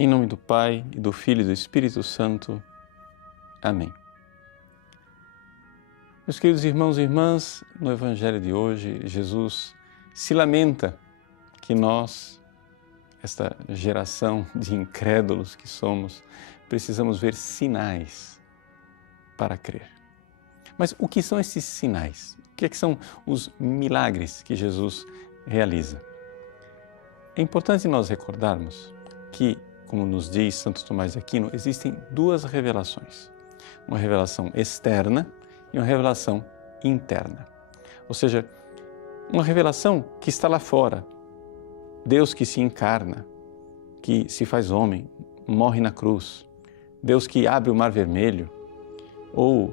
Em nome do Pai, e do Filho e do Espírito Santo. Amém. Meus queridos irmãos e irmãs, no Evangelho de hoje, Jesus se lamenta que nós, esta geração de incrédulos que somos, precisamos ver sinais para crer. Mas o que são esses sinais? O que é que são os milagres que Jesus realiza? É importante nós recordarmos que, como nos diz Santo Tomás de Aquino, existem duas revelações. Uma revelação externa e uma revelação interna. Ou seja, uma revelação que está lá fora. Deus que se encarna, que se faz homem, morre na cruz. Deus que abre o Mar Vermelho. Ou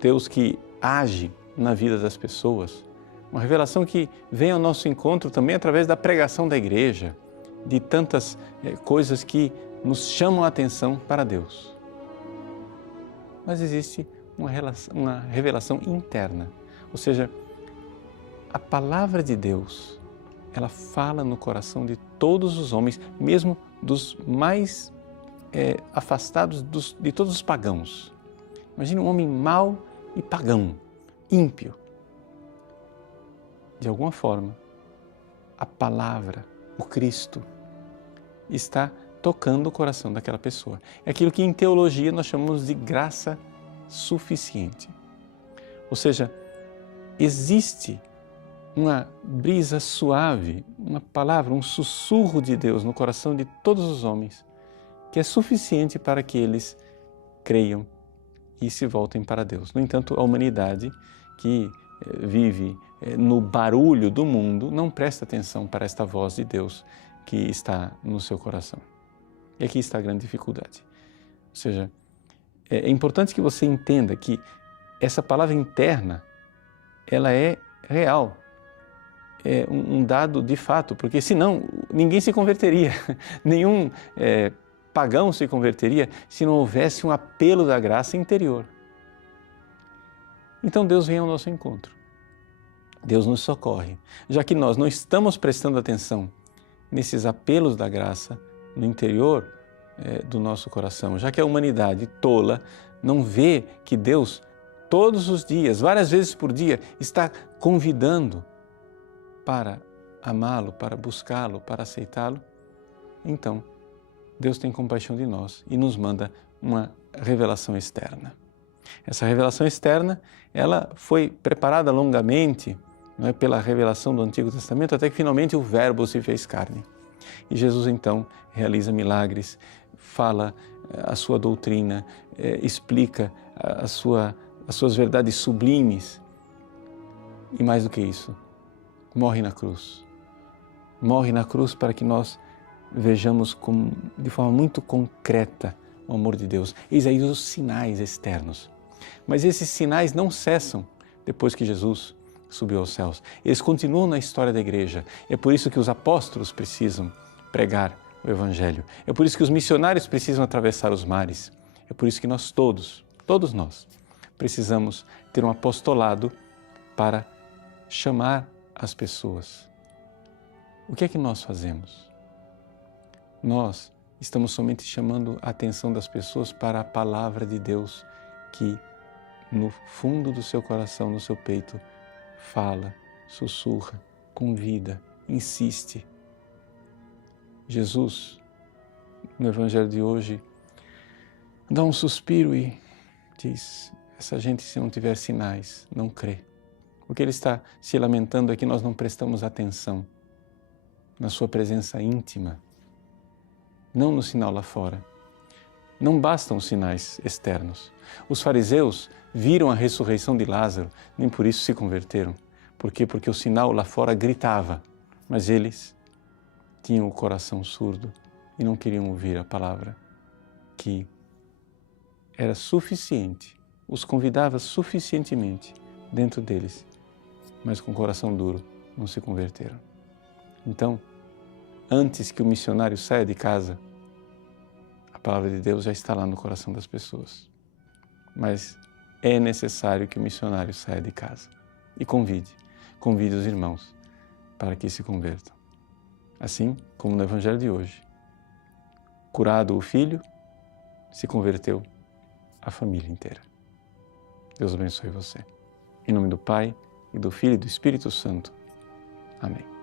Deus que age na vida das pessoas. Uma revelação que vem ao nosso encontro também através da pregação da igreja, de tantas coisas que nos chamam a atenção para Deus. Mas existe uma revelação interna, ou seja, a palavra de Deus, ela fala no coração de todos os homens, mesmo dos mais afastados de todos os pagãos. Imagine um homem mau e pagão, ímpio. De alguma forma, a palavra, o Cristo, está tocando o coração daquela pessoa. É aquilo que em teologia nós chamamos de graça suficiente. Ou seja, existe uma brisa suave, uma palavra, um sussurro de Deus no coração de todos os homens, que é suficiente para que eles creiam e se voltem para Deus. No entanto, a humanidade que vive no barulho do mundo não presta atenção para esta voz de Deus que está no seu coração. E aqui está a grande dificuldade. Ou seja, é importante que você entenda que essa palavra interna, ela é real, é um dado de fato, porque senão ninguém se converteria, nenhum pagão se converteria se não houvesse um apelo da graça interior. Então Deus vem ao nosso encontro, Deus nos socorre, já que nós não estamos prestando atenção nesses apelos da graça no interior do nosso coração, já que a humanidade tola não vê que Deus todos os dias, várias vezes por dia, está convidando para amá-lo, para buscá-lo, para aceitá-lo, então Deus tem compaixão de nós e nos manda uma revelação externa. Essa revelação externa, ela foi preparada longamente, não é, pela revelação do Antigo Testamento, até que finalmente o Verbo se fez carne. E Jesus então realiza milagres, fala a sua doutrina, explica as suas verdades sublimes. E mais do que isso, morre na cruz. Morre na cruz para que nós vejamos de forma muito concreta o amor de Deus. Eis aí os sinais externos. Mas esses sinais não cessam depois que Jesus subiu aos céus. Eles continuam na história da igreja. É por isso que os apóstolos precisam pregar o Evangelho. É por isso que os missionários precisam atravessar os mares. É por isso que nós todos nós, precisamos ter um apostolado para chamar as pessoas. O que é que nós fazemos? Nós estamos somente chamando a atenção das pessoas para a palavra de Deus que no fundo do seu coração, no seu peito, fala, sussurra, convida, insiste. Jesus, no Evangelho de hoje, dá um suspiro e diz, essa gente se não tiver sinais, não crê. O que ele está se lamentando é que nós não prestamos atenção na sua presença íntima, não no sinal lá fora. Não bastam os sinais externos. Os fariseus viram a ressurreição de Lázaro, nem por isso se converteram. Por quê? Porque o sinal lá fora gritava, mas eles tinham o coração surdo e não queriam ouvir a palavra que era suficiente, os convidava suficientemente dentro deles, mas com o coração duro não se converteram. Então, antes que o missionário saia de casa, a palavra de Deus já está lá no coração das pessoas. Mas é necessário que o missionário saia de casa e convide os irmãos para que se convertam. Assim como no Evangelho de hoje, curado o filho, se converteu a família inteira. Deus abençoe você. Em nome do Pai, e do Filho e do Espírito Santo. Amém.